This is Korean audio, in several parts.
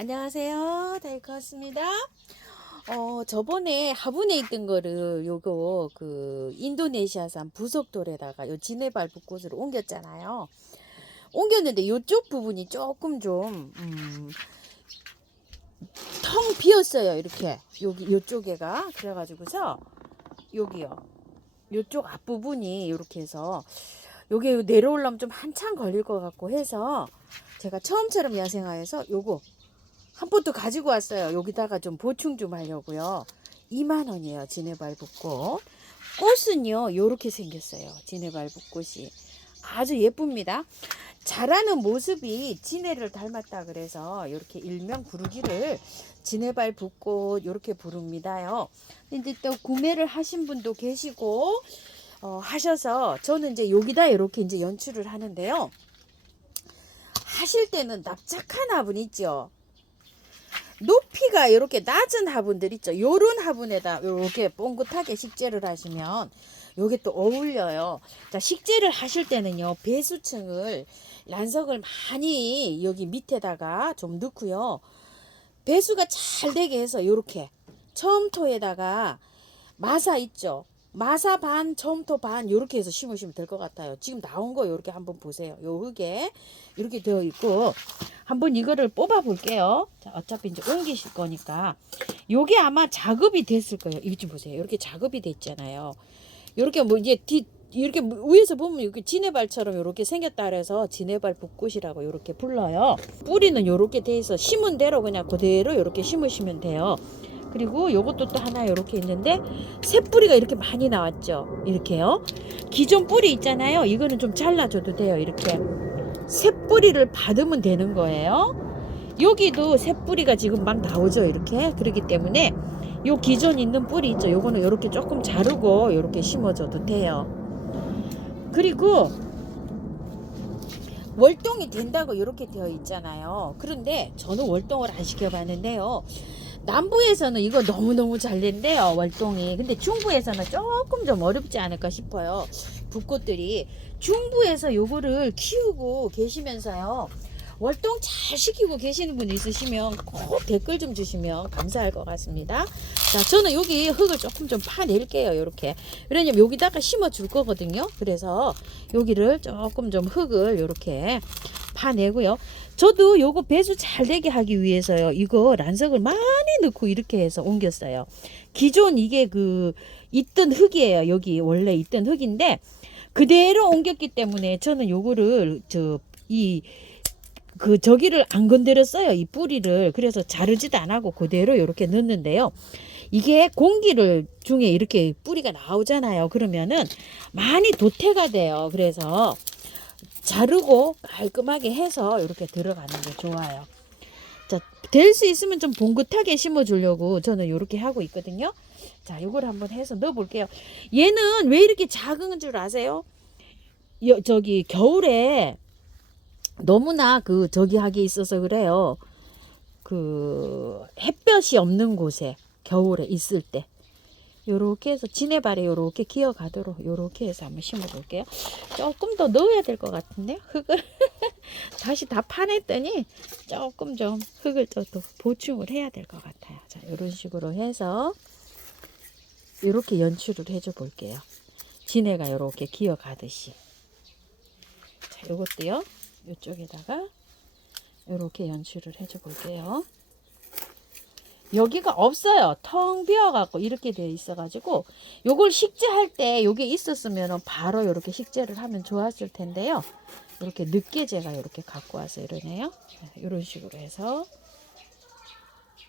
안녕하세요. 다이커스입니다. 저번에 화분에 있던 거를 요거 인도네시아산 부석돌에다가 요 지네발 붓꽃으로 옮겼잖아요. 옮겼는데 요쪽 부분이 조금 좀 텅 비었어요. 이렇게 여기 요쪽에가 그래가지고서 여기요. 요쪽 앞부분이 이렇게 해서 요게 내려오려면 좀 한참 걸릴 것 같고 해서 제가 처음처럼 야생화해서 요거 한 포트 가지고 왔어요. 여기다가 좀 보충 좀 하려고요. 2만 원이에요. 지네발 붓꽃. 꽃은요. 요렇게 생겼어요. 지네발 붓꽃이. 아주 예쁩니다. 자라는 모습이 지네를 닮았다 그래서 이렇게 일명 부르기를 지네발 붓꽃 이렇게 부릅니다요. 근데 또 구매를 하신 분도 계시고 하셔서 저는 이제 여기다 이렇게 이제 연출을 하는데요. 하실 때는 납작한 화분 있죠. 높이가 이렇게 낮은 화분들 있죠. 요런 화분에다 이렇게 뽕긋하게 식재를 하시면 요게 또 어울려요. 자, 식재를 하실 때는요. 배수층을 란석을 많이 여기 밑에다가 좀 넣고요. 배수가 잘 되게 해서 요렇게 처음토에다가 마사 있죠. 마사 반, 처음토 반 요렇게 해서 심으시면 될 것 같아요. 지금 나온 거 요렇게 한번 보세요. 요 흙에 이렇게 되어 있고 한번 이거를 뽑아 볼게요. 자, 어차피 이제 옮기실 거니까 요게 아마 작업이 됐을 거예요. 이거 좀 보세요. 이렇게 작업이 됐잖아요. 요렇게 뭐 이제 이렇게 위에서 보면 이렇게 지네발처럼 이렇게 생겼다 그래서 지네발 붓꽃이라고 이렇게 불러요. 뿌리는 이렇게 돼 있어. 심은 대로 그냥 그대로 이렇게 심으시면 돼요. 그리고 요것도 또 하나 이렇게 있는데 새 뿌리가 이렇게 많이 나왔죠. 이렇게요. 기존 뿌리 있잖아요. 이거는 좀 잘라줘도 돼요. 이렇게 새 뿌리를 받으면 되는 거예요. 여기도 새 뿌리가 지금 막 나오죠. 이렇게 그렇기 때문에 요 기존 있는 뿌리 있죠. 요거는 이렇게 조금 자르고 이렇게 심어줘도 돼요. 그리고 월동이 된다고 이렇게 되어 있잖아요. 그런데 저는 월동을 안 시켜봤는데요. 남부에서는 이거 너무너무 잘 된대요. 월동이. 근데 중부에서는 조금 좀 어렵지 않을까 싶어요. 붓꽃들이. 중부에서 요거를 키우고 계시면서요. 월동 잘 시키고 계시는 분 있으시면 꼭 댓글 좀 주시면 감사할 것 같습니다. 자, 저는 여기 흙을 조금 좀 파낼게요. 요렇게. 왜냐면 여기다가 심어 줄 거거든요. 그래서 여기를 조금 좀 흙을 요렇게 파내고요. 저도 요거 배수 잘 되게 하기 위해서요. 이거 란석을 많이 넣고 이렇게 해서 옮겼어요. 기존 이게 있던 흙이에요. 여기 원래 있던 흙인데 그대로 옮겼기 때문에 저는 요거를 저기를 안 건드렸어요. 이 뿌리를. 그래서 자르지도 안 하고 그대로 이렇게 넣는데요. 이게 공기를 중에 이렇게 뿌리가 나오잖아요. 그러면은 많이 도태가 돼요. 그래서 자르고 깔끔하게 해서 이렇게 들어가는 게 좋아요. 자, 될 수 있으면 좀 봉긋하게 심어 주려고 저는 이렇게 하고 있거든요. 자, 이걸 한번 해서 넣어 볼게요. 얘는 왜 이렇게 작은 줄 아세요? 저기 겨울에 너무나 저기 하기 있어서 그래요. 햇볕이 없는 곳에 겨울에 있을 때 요렇게 해서 지네발에 요렇게 기어가도록 요렇게 해서 한번 심어 볼게요. 조금 더 넣어야 될 것 같은데 흙을 다시 다 파냈더니 조금 좀 흙을 또 보충을 해야 될 것 같아요. 자, 이런 식으로 해서 이렇게 연출을 해줘 볼게요. 지네가 이렇게 기어가듯이. 자, 요것도요. 이쪽에다가 이렇게 연출을 해줘 볼게요. 여기가 없어요. 텅 비어갖고 이렇게 되어 있어가지고 요걸 식재할 때 요게 있었으면 바로 이렇게 식재를 하면 좋았을 텐데요. 이렇게 늦게 제가 이렇게 갖고 와서 이러네요. 이런 식으로 해서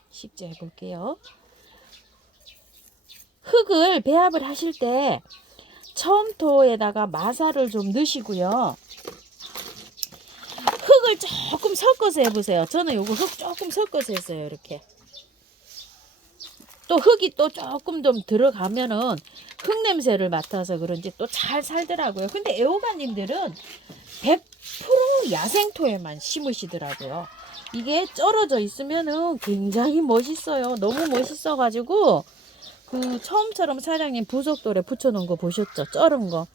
식재해 볼게요. 흙을 배합을 하실 때 처음토에다가 마사를 좀 넣으시고요. 흙을 조금 섞어서 해보세요. 저는 요거 흙 조금 섞어서 했어요. 이렇게. 또 흙이 또 조금 좀 들어가면은 흙 냄새를 맡아서 그런지 또 잘 살더라고요. 근데 애호가님들은 100% 야생토에만 심으시더라고요. 이게 쩔어져 있으면은 굉장히 멋있어요. 너무 멋있어가지고 처음처럼 사장님 부석돌에 붙여놓은 거 보셨죠? 쩔은 거.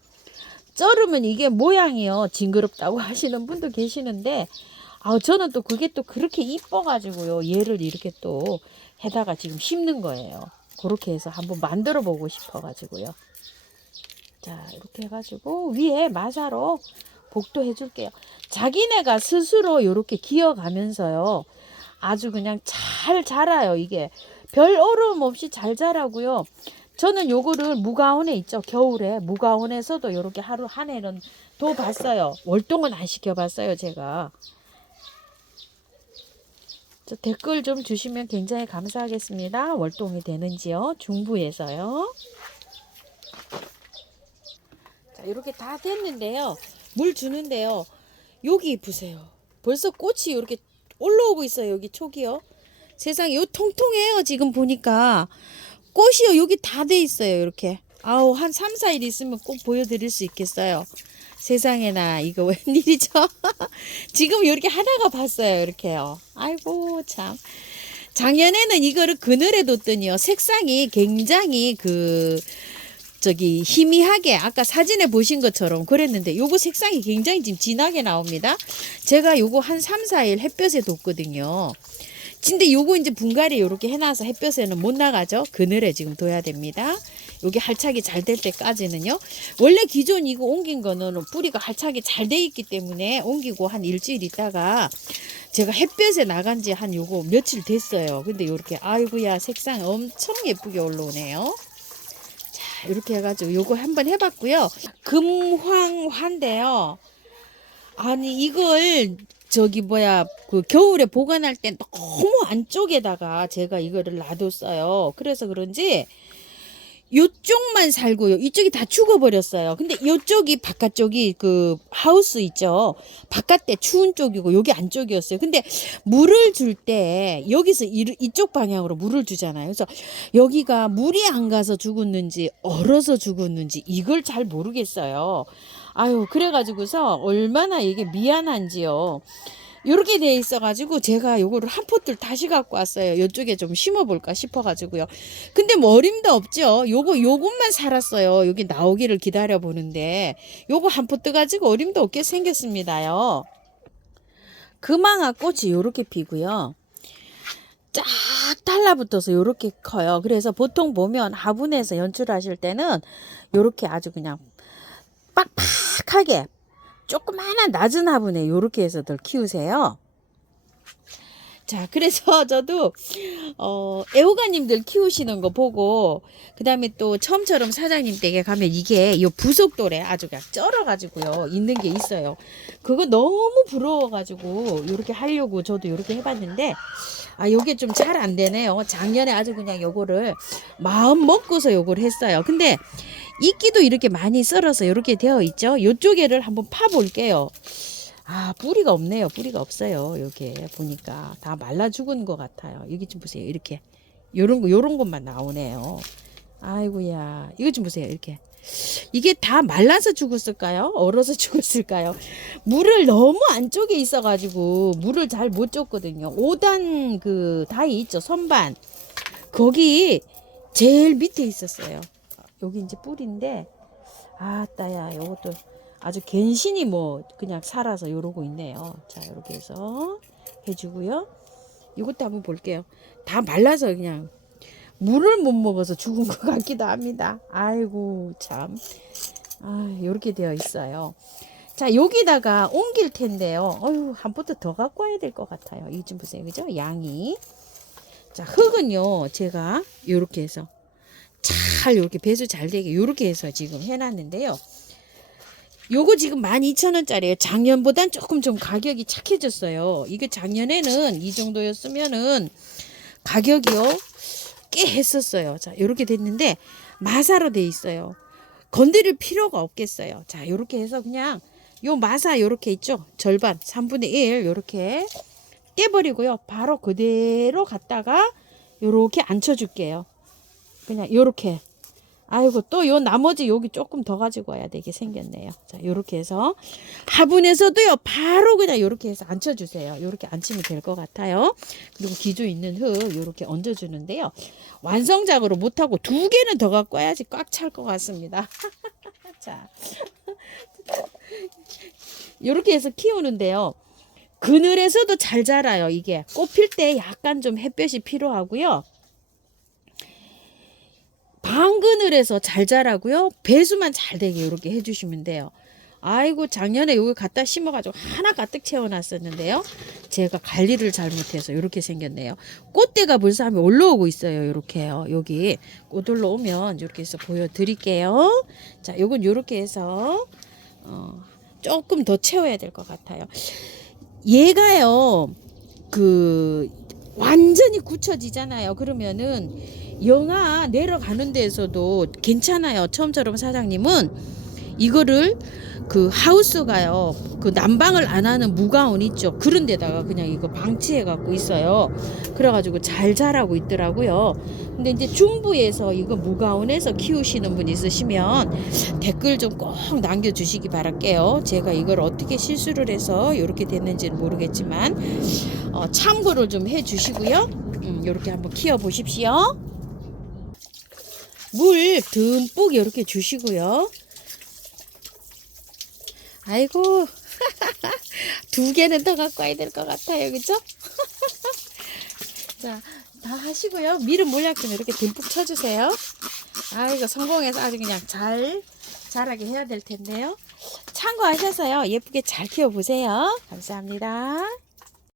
쩔으면 이게 모양이요 징그럽다고 하시는 분도 계시는데 아, 저는 또 그게 또 그렇게 이뻐가지고요. 얘를 이렇게 또 해다가 지금 심는 거예요. 그렇게 해서 한번 만들어 보고 싶어가지고요. 자, 이렇게 해가지고 위에 마사로 복도 해줄게요. 자기네가 스스로 이렇게 기어가면서요. 아주 그냥 잘 자라요. 이게 별 어려움 없이 잘 자라고요. 저는 요거를 무가온에 있죠. 겨울에 무가온에서도 이렇게 하루 한 해는 도 봤어요. 월동은 안 시켜봤어요. 제가. 저 댓글 좀 주시면 굉장히 감사하겠습니다. 월동이 되는지요. 중부에서요. 자, 이렇게 다 됐는데요. 물 주는데요. 여기 보세요. 벌써 꽃이 이렇게 올라오고 있어요. 여기 촉이요. 세상에 요 통통해요. 지금 보니까 꽃이요. 여기 다 돼 있어요. 이렇게. 아우, 한 3, 4일 있으면 꼭 보여드릴 수 있겠어요. 세상에나 이거 웬일이죠? 지금 이렇게 하다가 봤어요. 이렇게요. 아이고 참. 작년에는 이거를 그늘에 뒀더니요. 색상이 굉장히 저기 희미하게 아까 사진에 보신 것처럼 그랬는데 요거 색상이 굉장히 지금 진하게 나옵니다. 제가 요거 한 3, 4일 햇볕에 뒀거든요. 근데 요거 이제 분갈이 요렇게 해놔서 햇볕에는 못 나가죠. 그늘에 지금 둬야 됩니다. 요게 활착이 잘 될 때까지는요. 원래 기존 이거 옮긴 거는 뿌리가 활착이 잘 돼 있기 때문에 옮기고 한 일주일 있다가 제가 햇볕에 나간 지 한 요거 며칠 됐어요. 근데 요렇게 아이고야 색상 엄청 예쁘게 올라오네요. 자, 이렇게 해가지고 요거 한번 해봤고요. 금황화인데요. 아니 이걸 저기 뭐야 그 겨울에 보관할 때 너무 안쪽에다가 제가 이거를 놔뒀어요. 그래서 그런지 요쪽만 살고요. 이쪽이 다 죽어버렸어요. 근데 요쪽이 바깥쪽이 그 하우스 있죠. 바깥에 추운 쪽이고 여기 안쪽이었어요. 근데 물을 줄 때 여기서 이쪽 방향으로 물을 주잖아요. 그래서 여기가 물이 안 가서 죽었는지 얼어서 죽었는지 이걸 잘 모르겠어요. 아유, 그래가지고서 얼마나 이게 미안한지요. 요렇게 돼 있어가지고 제가 요거를 한 포트를 다시 갖고 왔어요. 요쪽에 좀 심어볼까 싶어가지고요. 근데 뭐 어림도 없죠. 요것만 살았어요. 여기 나오기를 기다려 보는데 요거 한 포트 가지고 어림도 없게 생겼습니다요. 금황아 꽃이 요렇게 피고요. 쫙 달라붙어서 요렇게 커요. 그래서 보통 보면 화분에서 연출하실 때는 요렇게 아주 그냥 빡빡하게 조그마한 낮은 화분에 요렇게 해서들 키우세요. 자, 그래서 저도 애호가님들 키우시는 거 보고 그다음에 또 처음처럼 사장님 댁에 가면 이게 요 부속돌에 아주 그냥 쩔어가지고요 있는 게 있어요. 그거 너무 부러워가지고 요렇게 하려고 저도 요렇게 해봤는데 아 요게 좀 잘 안 되네요. 작년에 아주 그냥 요거를 마음 먹고서 요걸 했어요. 근데 이끼도 이렇게 많이 썰어서 이렇게 되어 있죠. 요쪽에를 한번 파 볼게요. 아, 뿌리가 없네요. 뿌리가 없어요. 여기 보니까 다 말라 죽은 것 같아요. 여기 좀 보세요. 이렇게 요런 것만 나오네요. 아이고야, 이거 좀 보세요. 이렇게 이게 다 말라서 죽었을까요? 얼어서 죽었을까요? 물을 너무 안쪽에 있어가지고 물을 잘 못 줬거든요. 5단 그 다이 있죠. 선반 거기 제일 밑에 있었어요. 여기 이제 뿌리인데 아따야 요것도 아주 갠신히 뭐 그냥 살아서 요러고 있네요. 자, 이렇게 해서 해주고요. 이것도 한번 볼게요. 다 말라서 그냥 물을 못 먹어서 죽은 것 같기도 합니다. 아이고 참. 아, 요렇게 되어 있어요. 자, 여기다가 옮길 텐데요. 어휴, 한 포트 더 갖고 와야 될 것 같아요. 이거 좀 보세요. 그죠? 양이. 자, 흙은요. 제가 요렇게 해서 잘 이렇게 배수 잘 되게 이렇게 해서 지금 해놨는데요. 요거 지금 12,000원짜리예요. 작년보단 조금 좀 가격이 착해졌어요. 이게 작년에는 이 정도였으면은 가격이요 꽤 했었어요. 자, 이렇게 됐는데 마사로 돼 있어요. 건드릴 필요가 없겠어요. 자, 이렇게 해서 그냥 요 마사 요렇게 있죠. 절반 3분의 1 요렇게 떼버리고요. 바로 그대로 갖다가 요렇게 앉혀줄게요. 그냥 요렇게. 아이고 또 요 나머지 여기 조금 더 가지고 와야 되게 생겼네요. 자, 요렇게 해서 화분에서도요 바로 그냥 요렇게 해서 앉혀주세요. 요렇게 앉히면 될 것 같아요. 그리고 기조 있는 흙 요렇게 얹어주는데요. 완성작으로 못하고 2개는 더 갖고 와야지 꽉 찰 것 같습니다. 자, 요렇게 해서 키우는데요. 그늘에서도 잘 자라요. 이게 꽃 필 때 약간 좀 햇볕이 필요하고요. 방그늘에서 잘 자라고요. 배수만 잘 되게 이렇게 해주시면 돼요. 아이고 작년에 여기 갖다 심어가지고 하나 가득 채워놨었는데요. 제가 관리를 잘못해서 이렇게 생겼네요. 꽃대가 벌써 하면 올라오고 있어요. 이렇게요. 여기 꽃 올라오면 이렇게 해서 보여드릴게요. 자, 요건 이렇게 해서 조금 더 채워야 될 것 같아요. 얘가요, 완전히 굳혀지잖아요. 그러면은 영하 내려가는 데에서도 괜찮아요. 처음처럼 사장님은 이거를 하우스가요, 난방을 안 하는 무가온 있죠. 그런 데다가 그냥 이거 방치해 갖고 있어요. 그래가지고 잘 자라고 있더라고요. 근데 이제 중부에서 이거 무가온에서 키우시는 분 있으시면 댓글 좀 꼭 남겨주시기 바랄게요. 제가 이걸 어떻게 실수를 해서 이렇게 됐는지는 모르겠지만 참고를 좀 해주시고요. 이렇게 한번 키워 보십시오. 물 듬뿍 이렇게 주시고요. 아이고 2개는 더 갖고 와야 될 것 같아요. 그죠? 자, 다 하시고요. 미름 물약 좀 이렇게 듬뿍 쳐주세요. 아이고 성공해서 아주 그냥 잘 자라게 해야 될 텐데요. 참고하셔서요. 예쁘게 잘 키워보세요. 감사합니다.